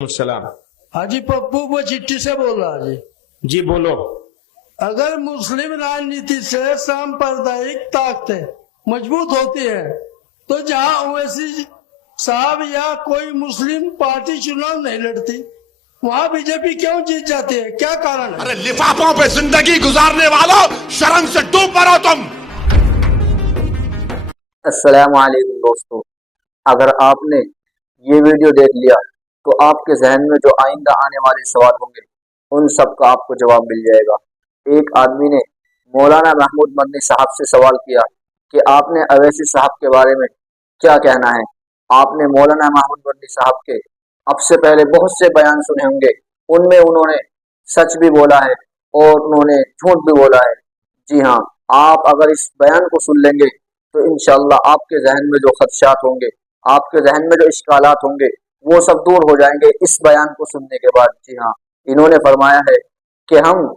السلام। हाजी पप्पू वो चिट्ठी से बोल रहा जी। जी बोलो। अगर मुस्लिम राजनीति से सांप्रदायिक ताकतें मजबूत होती है तो जहां ओवैसी साहब या कोई मुस्लिम पार्टी चुनाव नहीं लड़ती वहां बीजेपी क्यों जीत जाती है, क्या कारण है? अरे लिफाफों पे जिंदगी गुजारने वालों, शर्म से डूब मरो तुम। अस्सलाम वालेकुम दोस्तों, अगर आपने ये वीडियो देख लिया तो आपके जहन में जो आइंदा आने वाले सवाल होंगे उन सब का आपको जवाब मिल जाएगा। एक आदमी ने मौलाना महमूद मदनी साहब से सवाल किया कि आपने अवैसी साहब के बारे में क्या कहना है। आपने मौलाना महमूद मदनी साहब के अब से पहले बहुत से बयान सुने होंगे, उनमें उन्होंने सच भी बोला है और उन्होंने झूठ भी बोला है। जी हाँ, आप अगर इस बयान को सुन लेंगे तो इंशाअल्लाह आपके जहन में जो खदशात होंगे, आपके जहन में जो इश्कालात होंगे, वो सब दूर हो जाएंगे इस बयान को सुनने के बाद। जी हाँ, इन्होंने फरमाया है कि हम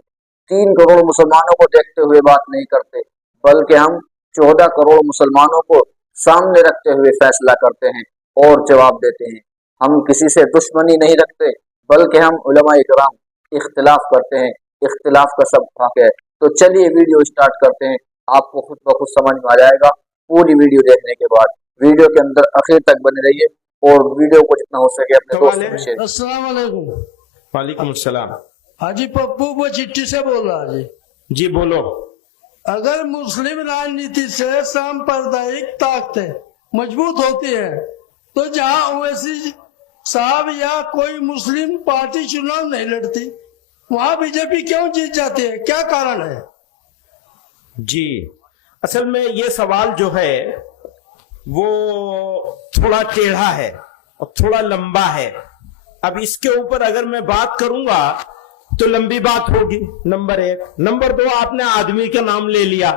3 करोड़ मुसलमानों को देखते हुए बात नहीं करते, बल्कि हम 14 करोड़ मुसलमानों को सामने रखते हुए फैसला करते हैं और जवाब देते हैं। हम किसी से दुश्मनी नहीं रखते, बल्कि हम उलमा इकराम इख्तिलाफ करते हैं, इख्तिलाफ का सब हक है। तो चलिए वीडियो स्टार्ट करते हैं, आपको खुद ब खुद समझ में आ जाएगा। पूरी वीडियो देखने के बाद वीडियो के अंदर आखिर तक बने रहिए और वीडियो को जितना हो सके अपने दोस्तों में शेयर। अस्सलाम वालेकुम। वालेकुम अस्सलाम। हाजी पप्पू वो चिट्ठी से बोल रहा जी। जी बोलो। अगर मुस्लिम राजनीति से सांप्रदायिक ताकतें मजबूत होती है तो जहां ओवैसी साहब या कोई मुस्लिम पार्टी चुनाव नहीं लड़ती वहां बीजेपी क्यों जीत जाती है, क्या कारण है? जी, असल में ये सवाल जो है वो थोड़ा टेढ़ा है और थोड़ा लंबा है। अब इसके ऊपर अगर मैं बात करूंगा तो लंबी बात होगी, नंबर 1। नंबर 2, आपने आदमी का नाम ले लिया।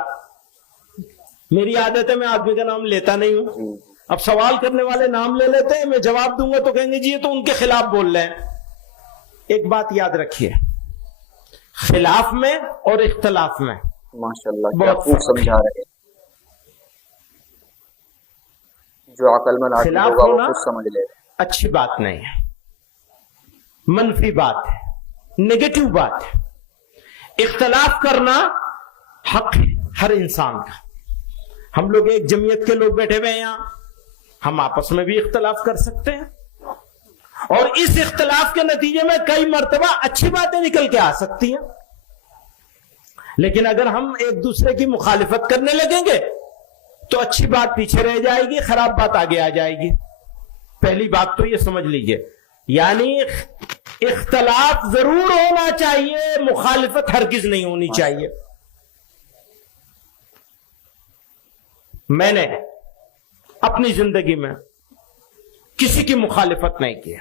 मेरी आदत है मैं आदमी का नाम लेता नहीं हूं। अब सवाल करने वाले नाम ले लेते हैं, मैं जवाब दूंगा तो कहेंगे जी ये तो उनके खिलाफ बोल रहे हैं। एक बात याद रखिए, खिलाफ में और इख्तलाफ में माशाल्लाह क्या खूब समझा रहे हैं। जो अक्लमंद आदमी होगा वो कुछ समझ लेगा। अच्छी बात नहीं है, मनफी बात है, नेगेटिव बात है। इख्तलाफ करना हक है हर इंसान का। हम लोग एक जमीयत के लोग बैठे हुए हैं यहाँ, हम आपस में भी इख्तलाफ कर सकते हैं और इस इख्तलाफ के नतीजे में कई मर्तबा अच्छी बातें निकल के आ सकती हैं। लेकिन अगर हम एक दूसरे की मुखालिफत करने लगेंगे तो अच्छी बात पीछे रह जाएगी, खराब बात आगे आ जाएगी। पहली बात तो ये समझ लीजिए, यानी इख्तलाफ जरूर होना चाहिए, मुखालिफत हरगिज नहीं होनी चाहिए। मैंने अपनी जिंदगी में किसी की मुखालिफत नहीं की,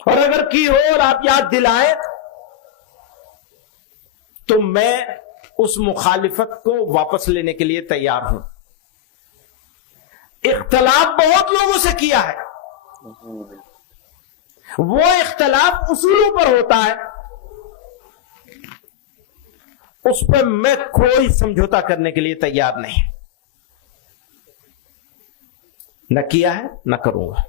और अगर की हो और आप याद दिलाएं तो मैं उस मुखालिफत को वापस लेने के लिए तैयार हूं। इख्तलाफ बहुत लोगों से किया है, वो इख्तलाफ उसूलों पर होता है, उस पर मैं कोई समझौता करने के लिए तैयार नहीं, न किया है न करूंगा।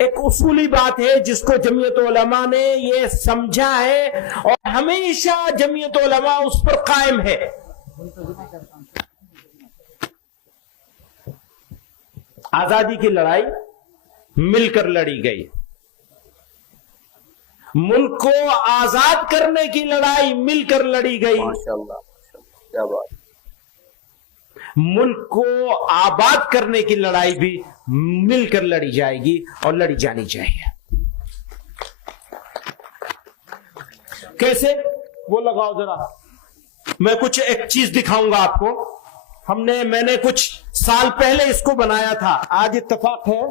एक उसूली बात है जिसको जमीयत उलमा ने ये समझा है और हमेशा जमीयत उलमा उस पर कायम है। आजादी की लड़ाई मिलकर लड़ी गई, मुल्क को आजाद करने की लड़ाई मिलकर लड़ी गई, माशाल्लाह क्या बात। मुल्क को आबाद करने की लड़ाई भी मिलकर लड़ी जाएगी और लड़ी जानी चाहिए। कैसे, वो लगाओ जरा, मैं कुछ एक चीज दिखाऊंगा आपको। मैंने कुछ साल पहले इसको बनाया था, आज इत्तेफाक है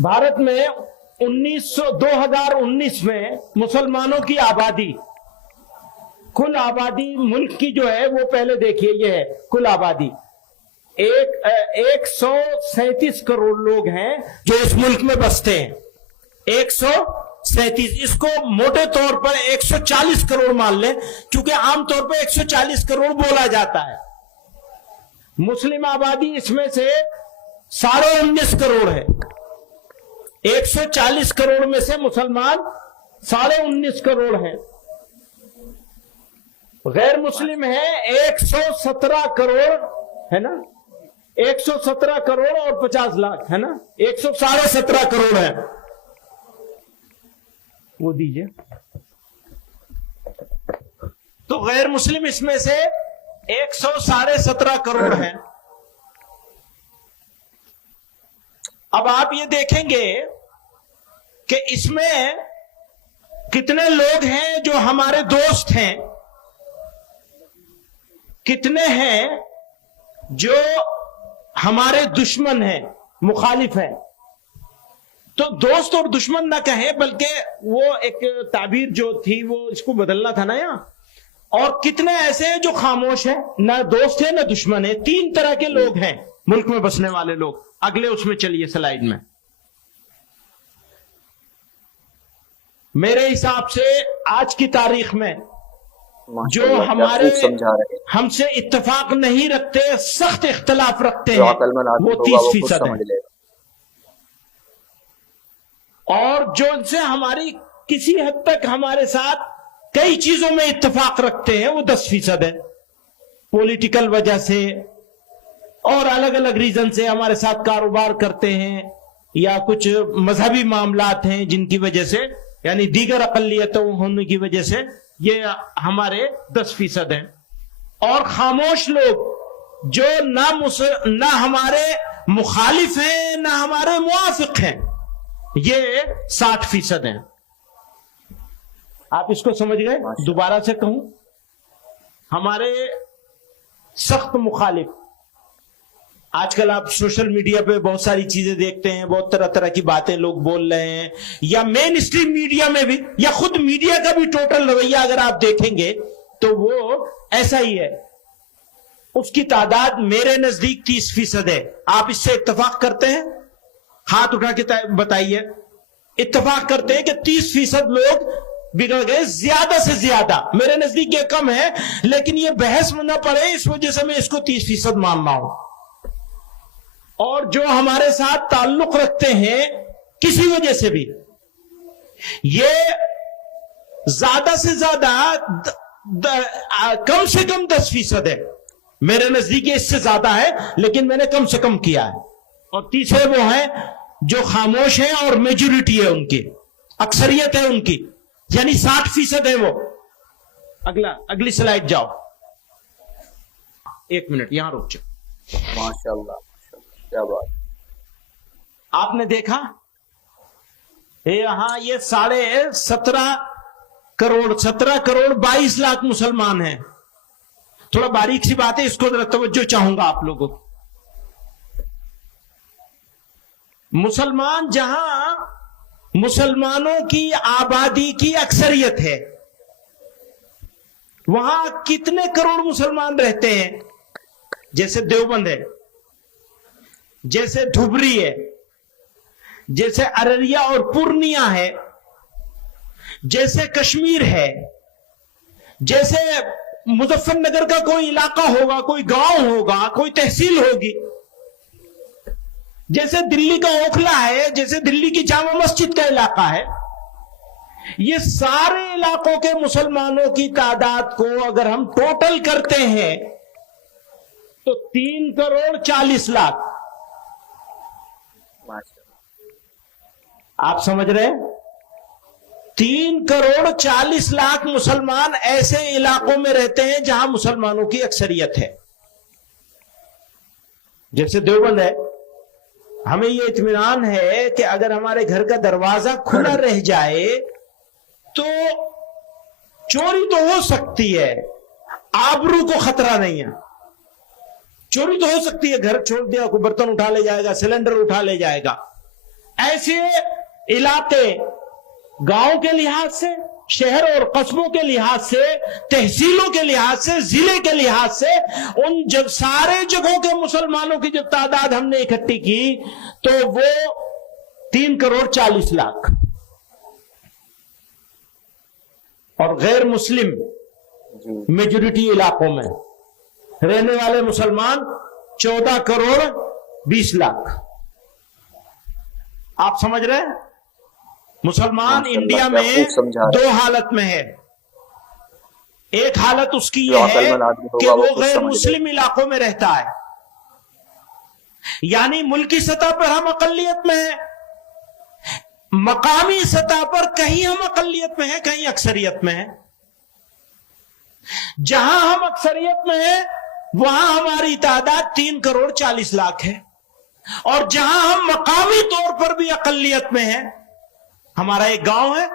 भारत में 2019 में मुसलमानों की आबादी, कुल आबादी मुल्क की जो है वो पहले देखिए, ये है कुल आबादी 137 करोड़ लोग हैं जो इस मुल्क में बसते हैं। 137, इसको मोटे तौर पर 140 करोड़ मान लें, क्योंकि आमतौर पर 140 करोड़ बोला जाता है। मुस्लिम आबादी इसमें से 19.5 करोड़ है। 140 करोड़ में से मुसलमान 19.5 करोड़ हैं। गैर मुस्लिम है 117 करोड़, है ना, 117 करोड़ और 50 लाख, है ना, 117.5 करोड़ है। वो दीजिए। तो गैर मुस्लिम इसमें से 117.5 करोड़ है। अब आप ये देखेंगे कि इसमें कितने लोग हैं जो हमारे दोस्त हैं, कितने हैं जो हमारे दुश्मन हैं, मुखालिफ हैं। तो दोस्त और दुश्मन ना कहें, बल्कि वो एक ताबीर जो थी वो इसको बदलना था ना यहां। और कितने ऐसे हैं जो खामोश हैं, ना दोस्त है ना दुश्मन है। 3 तरह के लोग हैं मुल्क में बसने वाले लोग। अगले उसमें चलिए स्लाइड में। मेरे हिसाब से आज की तारीख में जो हमारे हमसे इत्तेफाक नहीं रखते, सख्त इख्तलाफ रखते हैं, वो 30% है। और जो इनसे हमारी किसी हद तक हमारे साथ कई चीजों में इत्तेफाक रखते हैं, वो 10% है। पॉलिटिकल वजह से और अलग अलग रीजन से हमारे साथ कारोबार करते हैं, या कुछ मजहबी मामलात हैं जिनकी वजह से, यानी दीगर अकलियतों होने की वजह से ये हमारे 10% हैं। और खामोश लोग जो ना हमारे मुखालिफ हैं ना हमारे मुआफिक हैं, ये 60% हैं। आप इसको समझ गए? दोबारा से कहूं, हमारे सख्त मुखालिफ। आजकल आप सोशल मीडिया पे बहुत सारी चीजें देखते हैं, बहुत तरह तरह की बातें लोग बोल रहे हैं, या मेन स्ट्रीम मीडिया में भी, या खुद मीडिया का भी टोटल रवैया अगर आप देखेंगे तो वो ऐसा ही है। उसकी तादाद मेरे नजदीक 30% है। आप इससे इत्तेफाक करते हैं? हाथ उठा के बताइए। इत्तेफाक करते हैं कि 30% लोग बिगड़ गए, ज्यादा से ज्यादा। मेरे नजदीक ये कम है, लेकिन ये बहस में न पड़े इस वजह से मैं इसको 30% मान रहा हूं। और जो हमारे साथ ताल्लुक रखते हैं किसी वजह से भी, ये ज्यादा से ज्यादा कम से कम 10% है। मेरे नजदीक इससे ज्यादा है, लेकिन मैंने कम से कम किया है। और तीसरे वो हैं जो खामोश हैं और मेजोरिटी है उनकी, अक्सरियत है उनकी, यानी 60% है वो। अगली स्लाइड जाओ। 1 मिनट यहां रुक जाओ। माशाल्लाह, क्या बात। आपने देखा यहां ये 17 करोड़ 22 लाख मुसलमान हैं। थोड़ा बारीक सी बात है, इसको जरा तवज्जो चाहूंगा आप लोगों को। मुसलमान जहां मुसलमानों की आबादी की अक्सरियत है, वहां कितने करोड़ मुसलमान रहते हैं? जैसे देवबंद है, जैसे धुबरी है, जैसे अररिया और पूर्णिया है, जैसे कश्मीर है, जैसे मुजफ्फरनगर का कोई इलाका होगा, कोई गांव होगा, कोई तहसील होगी, जैसे दिल्ली का ओखला है, जैसे दिल्ली की जामा मस्जिद का इलाका है। ये सारे इलाकों के मुसलमानों की तादाद को अगर हम टोटल करते हैं तो 3 करोड़ 40 लाख। आप समझ रहे हैं? 3 करोड़ 40 लाख मुसलमान ऐसे इलाकों में रहते हैं जहां मुसलमानों की अक्सरियत है। जैसे देवबंद है, हमें यह इत्मीनान है कि अगर हमारे घर का दरवाजा खुला रह जाए तो चोरी तो हो सकती है, आबरू को खतरा नहीं है। चोरी तो हो सकती है, घर छोड़ दिया, कोई बर्तन उठा ले जाएगा, सिलेंडर उठा ले जाएगा। ऐसे इलाके गांव के लिहाज से, शहर और कस्बों के लिहाज से, तहसीलों के लिहाज से, जिले के लिहाज से, उन सारे जगहों के मुसलमानों की जब तादाद हमने इकट्ठी की तो वो 3 करोड़ 40 लाख। और गैर मुस्लिम मेजोरिटी इलाकों में रहने वाले मुसलमान 14 करोड़ 20 लाख। आप समझ रहे हैं? मुसलमान इंडिया में दो हालत में है। एक हालत उसकी ये है कि वो गैर मुस्लिम इलाकों में रहता है, यानी मुल्की सतह पर हम अकलियत में हैं, मकामी सतह पर कहीं हम अकलियत में हैं, कहीं अक्सरियत में हैं। जहां हम अक्सरियत में हैं वहां हमारी तादाद 3 करोड़ 40 लाख है, और जहां हम मकामी तौर पर भी अकलियत में हैं, हमारा एक गांव है,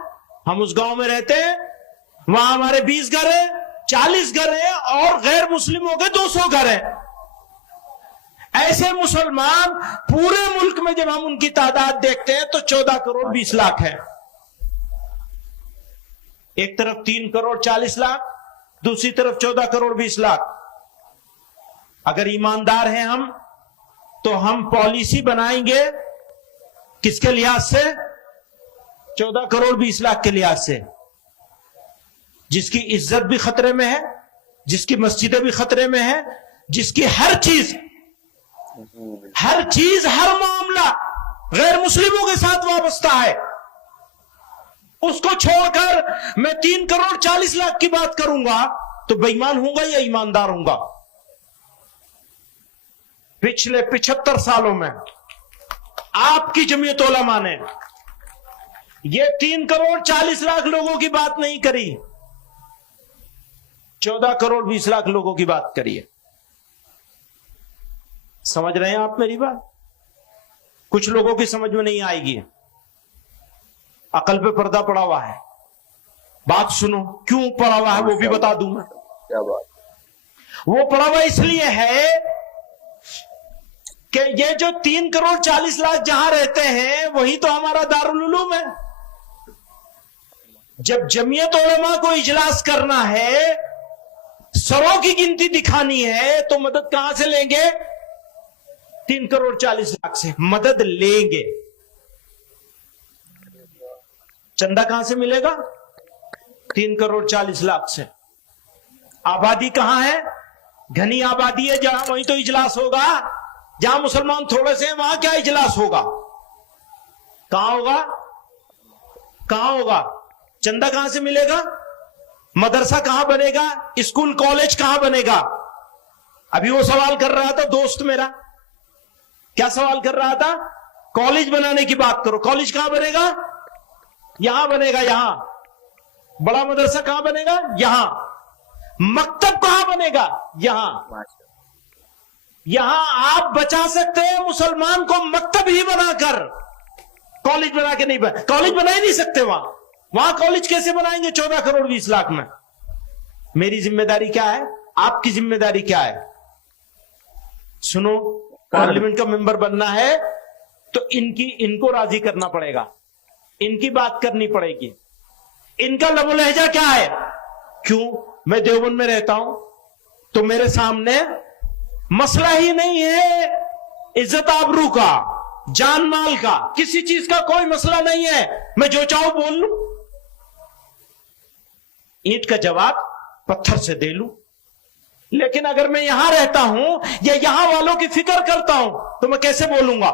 हम उस गांव में रहते हैं, वहां हमारे 20 घर हैं, 40 घर हैं, और गैर मुस्लिमों के 200 घर हैं। ऐसे मुसलमान पूरे मुल्क में जब हम उनकी तादाद देखते हैं तो 14 करोड़ 20 लाख है। एक तरफ 3 करोड़ 40 लाख, दूसरी तरफ 14 करोड़ 20 लाख। अगर ईमानदार हैं हम तो हम पॉलिसी बनाएंगे किसके लिहाज से? 14 करोड़ 20 लाख के लिहाज से, जिसकी इज्जत भी खतरे में है, जिसकी मस्जिदें भी खतरे में है, जिसकी हर चीज हर मामला गैर मुस्लिमों के साथ वाबस्ता है। उसको छोड़कर मैं 3 करोड़ 40 लाख की बात करूंगा तो बेईमान होऊंगा या ईमानदार होऊंगा? पिछले 75 सालों में आपकी जमीयत उलमा ने ये 3 करोड़ 40 लाख लोगों की बात नहीं करी, 14 करोड़ 20 लाख लोगों की बात करिए। समझ रहे हैं आप मेरी बात? कुछ लोगों की समझ में नहीं आएगी, अकल पे पर्दा पड़ा हुआ है। बात सुनो, क्यों पड़ा हुआ है वो भी बता दूं मैं। क्या बात? वो पड़ा हुआ इसलिए है कि ये जो 3 करोड़ 40 लाख जहां रहते हैं वही तो हमारा दारुल उलूम है। जब जमीयत उलमा को इजलास करना है, सरों की गिनती दिखानी है, तो मदद कहां से लेंगे? 3 करोड़ 40 लाख से मदद लेंगे। चंदा कहां से मिलेगा? 3 करोड़ 40 लाख से। आबादी कहां है? घनी आबादी है, जहां वहीं तो इजलास होगा। जहां मुसलमान थोड़े से हैं वहां क्या इजलास होगा? कहां होगा? कहां होगा? चंदा कहां से मिलेगा? मदरसा कहां बनेगा? स्कूल कॉलेज कहां बनेगा? अभी वो सवाल कर रहा था दोस्त मेरा, क्या सवाल कर रहा था? कॉलेज बनाने की बात करो। कॉलेज कहां बनेगा? यहां बनेगा, यहां। बड़ा मदरसा कहां बनेगा? यहां। मकतब कहां बनेगा? यहां। यहां आप बचा सकते हैं मुसलमान को मकतब ही बनाकर, कॉलेज बना के नहीं कॉलेज बना ही नहीं सकते। वहां कॉलेज कैसे बनाएंगे 14 करोड़ 20 लाख में? मेरी जिम्मेदारी क्या है? आपकी जिम्मेदारी क्या है? सुनो, पार्लियामेंट का मेंबर बनना है तो इनको राजी करना पड़ेगा, इनकी बात करनी पड़ेगी। इनका लबो लहजा क्या है? क्यों? मैं देवबंद में रहता हूं तो मेरे सामने मसला ही नहीं है इज्जत आबरू का, जान माल का, किसी चीज का कोई मसला नहीं है। मैं जो चाहूं बोल लूं, ईंट का जवाब पत्थर से दे लूं। लेकिन अगर मैं यहां रहता हूं या यहां वालों की फिक्र करता हूं तो मैं कैसे बोलूंगा?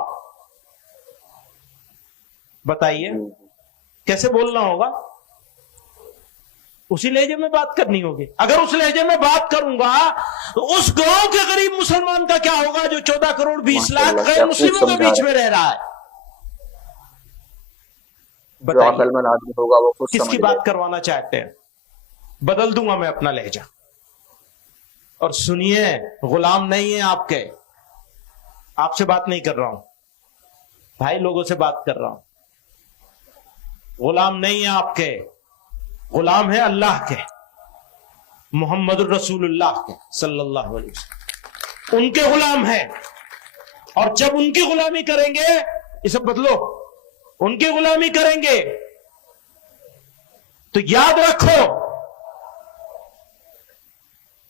बताइए, कैसे बोलना होगा? उसी लहजे में बात करनी होगी। अगर उस लहजे में बात करूंगा तो उस गांव के गरीब मुसलमान का क्या होगा जो 14 करोड़ 20 लाख गैर मुस्लिमों के बीच में रह रहा है? आदमी होगा वो कुछ किसकी बात करवाना चाहते हैं? बदल दूंगा मैं अपना लहजा। और सुनिए, गुलाम नहीं है आपके, आपसे बात नहीं कर रहा हूं, भाई लोगों से बात कर रहा हूं। गुलाम नहीं है आपके, गुलाम है अल्लाह के, मोहम्मद रसूलुल्लाह के सल्लल्लाहु अलैहि वसल्लम। उनके गुलाम है, और जब उनकी गुलामी करेंगे, इसे बदलो, उनकी गुलामी करेंगे तो याद रखो,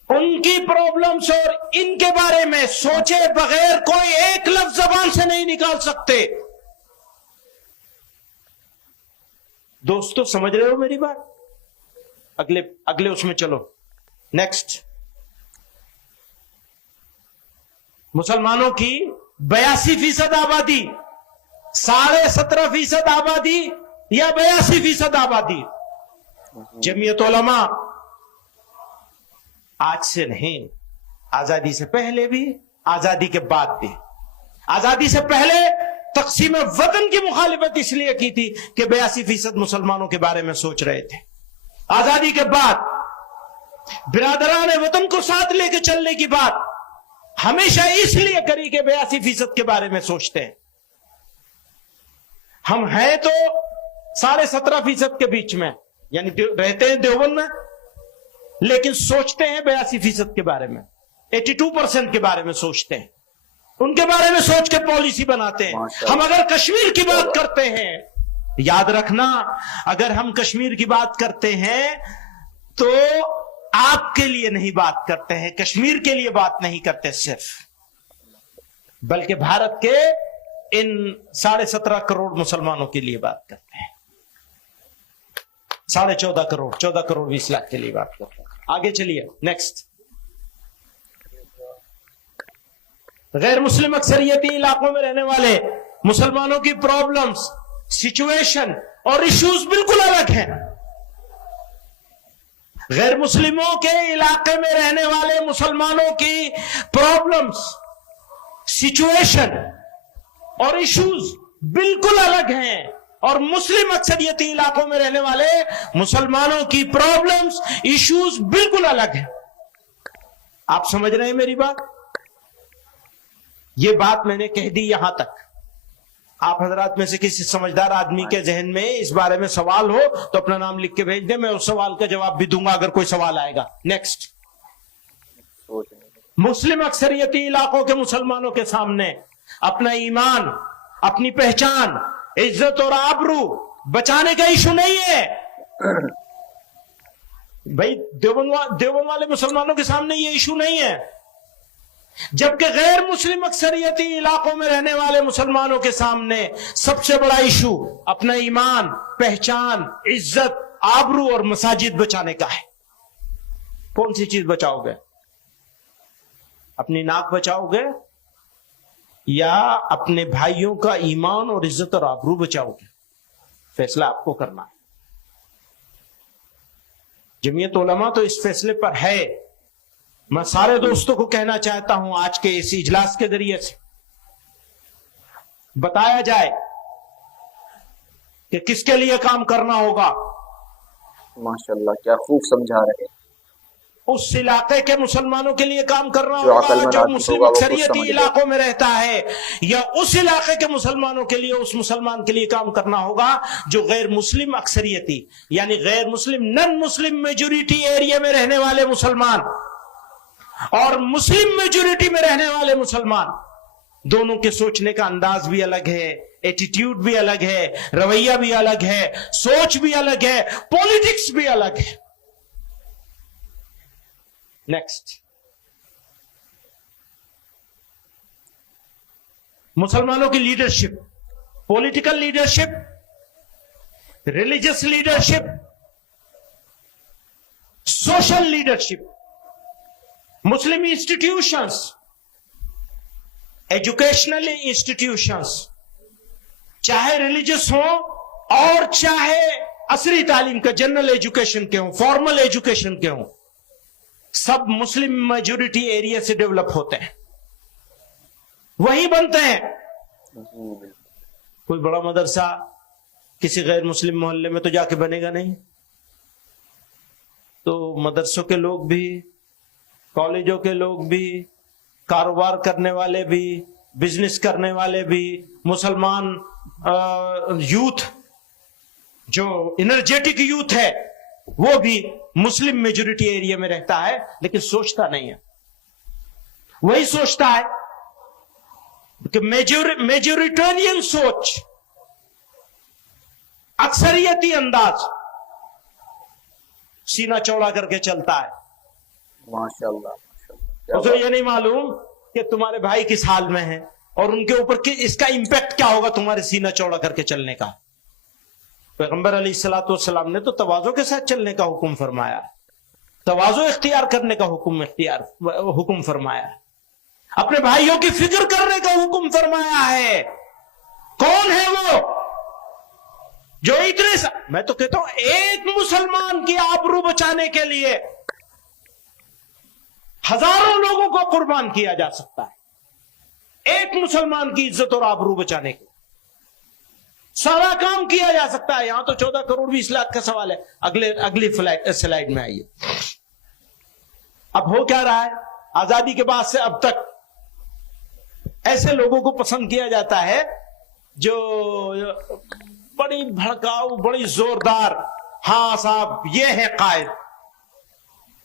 उनकी प्रॉब्लम्स और इनके बारे में सोचे बगैर कोई एक लफ्ज ज़बान से नहीं निकाल सकते। दोस्तों, समझ रहे हो मेरी बात? अगले उसमें चलो, नेक्स्ट। मुसलमानों की 82% आबादी, 17.5% आबादी या 82% आबादी। जमीयत उलमा आज से नहीं, आजादी से पहले भी, आजादी के बाद भी। आजादी से पहले तकसीम वतन की मुखालिफत इसलिए की थी कि 82% मुसलमानों के बारे में सोच रहे थे। आजादी के बाद बिरादरान वतन को साथ लेके चलने की बात हमेशा इसलिए करी कि 82% के बारे में सोचते हैं। हम हैं तो 17.5% के बीच में, यानी रहते हैं देवबंद में, लेकिन सोचते हैं 82% के बारे में, 82% के बारे में सोचते हैं, उनके बारे में सोच के पॉलिसी बनाते हैं। हम अगर कश्मीर की बात करते हैं, याद रखना, अगर हम कश्मीर की बात करते हैं तो आपके लिए नहीं बात करते हैं, कश्मीर के लिए बात नहीं करते सिर्फ, बल्कि भारत के इन 17.5 करोड़ मुसलमानों के लिए बात करते हैं। 14.5 करोड़, 14 करोड़ 20 लाख के लिए बात करते हैं। आगे चलिए, नेक्स्ट। गैर मुस्लिम अक्सरियती इलाकों में रहने वाले मुसलमानों की प्रॉब्लम्स, सिचुएशन और इश्यूज बिल्कुल अलग हैं। गैर मुस्लिमों के इलाके में रहने वाले मुसलमानों की प्रॉब्लम्स, सिचुएशन और इश्यूज बिल्कुल अलग हैं, और मुस्लिम अक्सरियती इलाकों में रहने वाले मुसलमानों की प्रॉब्लम्स, इश्यूज बिल्कुल अलग हैं। आप समझ रहे हैं मेरी बात? ये बात मैंने कह दी यहां तक। आप हजरात में से किसी समझदार आदमी के जहन में इस बारे में सवाल हो तो अपना नाम लिख के भेज दे, मैं उस सवाल का जवाब भी दूंगा अगर कोई सवाल आएगा। नेक्स्ट। मुस्लिम अक्सरियती इलाकों के मुसलमानों के सामने अपना ईमान, अपनी पहचान, इज्जत और आबरू बचाने का इशू नहीं है भाई। देवबंद वाले मुसलमानों के सामने ये इशू नहीं है, जबकि गैर मुस्लिम अक्सरियती इलाकों में रहने वाले मुसलमानों के सामने सबसे बड़ा इशू अपना ईमान, पहचान, इज्जत, आबरू और मसाजिद बचाने का है। कौन सी चीज बचाओगे? अपनी नाक बचाओगे या अपने भाइयों का ईमान और इज्जत और आबरू बचाओगे? फैसला आपको करना है। जमीयत उलमा तो इस फैसले पर है। मैं सारे दोस्तों को कहना चाहता हूं, आज के इस इजलास के जरिए से बताया जाए कि किसके लिए काम करना होगा। माशाल्लाह, क्या खूब समझा रहे हैं। उस इलाके के मुसलमानों के लिए काम करना होगा जो मुस्लिम अक्सरियती इलाकों में रहता है, या उस इलाके के मुसलमानों के लिए, उस मुसलमान के लिए काम करना होगा जो गैर मुस्लिम अक्सरियती यानी गैर मुस्लिम, नॉन मुस्लिम मेजोरिटी एरिया में रहने वाले मुसलमान और मुस्लिम मेजोरिटी में रहने वाले मुसलमान, दोनों के सोचने का अंदाज भी अलग है, एटीट्यूड भी अलग है, रवैया भी अलग है, सोच भी अलग है, पॉलिटिक्स भी अलग है। नेक्स्ट। मुसलमानों की leadership, political leadership, religious leadership, social leadership, मुस्लिम इंस्टीट्यूशंस, एजुकेशनल इंस्टीट्यूशंस, चाहे रिलीजियस हो और चाहे असरी तालीम का, जनरल एजुकेशन के हो, फॉर्मल एजुकेशन के हो, सब मुस्लिम मेजोरिटी एरिया से डेवलप होते हैं, वही बनते हैं। कोई बड़ा मदरसा किसी गैर मुस्लिम मोहल्ले में तो जाके बनेगा नहीं। तो मदरसों के लोग भी, कॉलेजों के लोग भी, कारोबार करने वाले भी, बिजनेस करने वाले भी, मुसलमान यूथ जो एनर्जेटिक यूथ है वो भी मुस्लिम मेजोरिटी एरिया में रहता है, लेकिन सोचता नहीं है। वही सोचता है कि मेजोरिटेरियन सोच, अक्सरियती अंदाज सीना चौड़ा करके चलता है। माशाल्लाह, उसे ये नहीं मालूम कि तुम्हारे भाई किस हाल में है और उनके ऊपर इसका इंपैक्ट क्या होगा तुम्हारे सीना चौड़ा करके चलने का। पैगंबर अलैहिस्सलाम ने तो तवाज़ो के साथ चलने का हुक्म फरमाया, तवाज़ो इख्तियार करने का हुक्म फरमाया। اپنے بھائیوں کی فکر کرنے کا حکم فرمایا ہے. کون ہے وہ جو میں تو کہتا ہوں ایک مسلمان کی آبرو بچانے کے لیے ہزاروں لوگوں کو قربان کیا جا سکتا ہے. ایک مسلمان کی عزت اور آبرو بچانے کے سارا کام کیا جا سکتا ہے. یہاں تو 14 کروڑ 20 لاکھ کا سوال ہے. اگلی سلائیڈ میں آئیے. اب ہو کیا رہا ہے؟ آزادی کے بعد سے اب تک ایسے لوگوں کو پسند کیا جاتا ہے جو بڑی بھڑکاؤ، بڑی زوردار، ہاں صاحب یہ ہے قائد.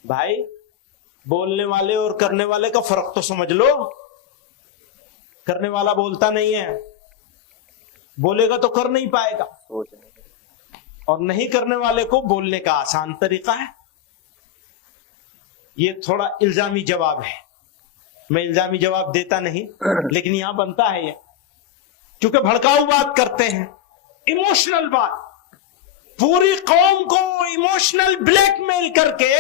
بھائی بولنے والے اور کرنے والے کا فرق تو سمجھ لو. کرنے والا بولتا نہیں ہے، بولے گا تو کر نہیں پائے گا، اور نہیں کرنے والے کو بولنے کا آسان طریقہ ہے. یہ تھوڑا الزامی جواب ہے. میں الزامی جواب دیتا نہیں، لیکن یہاں بنتا ہے یہ، کیونکہ بھڑکاؤ بات کرتے ہیں، ایموشنل بات، پوری قوم کو ایموشنل بلیک میل کر کے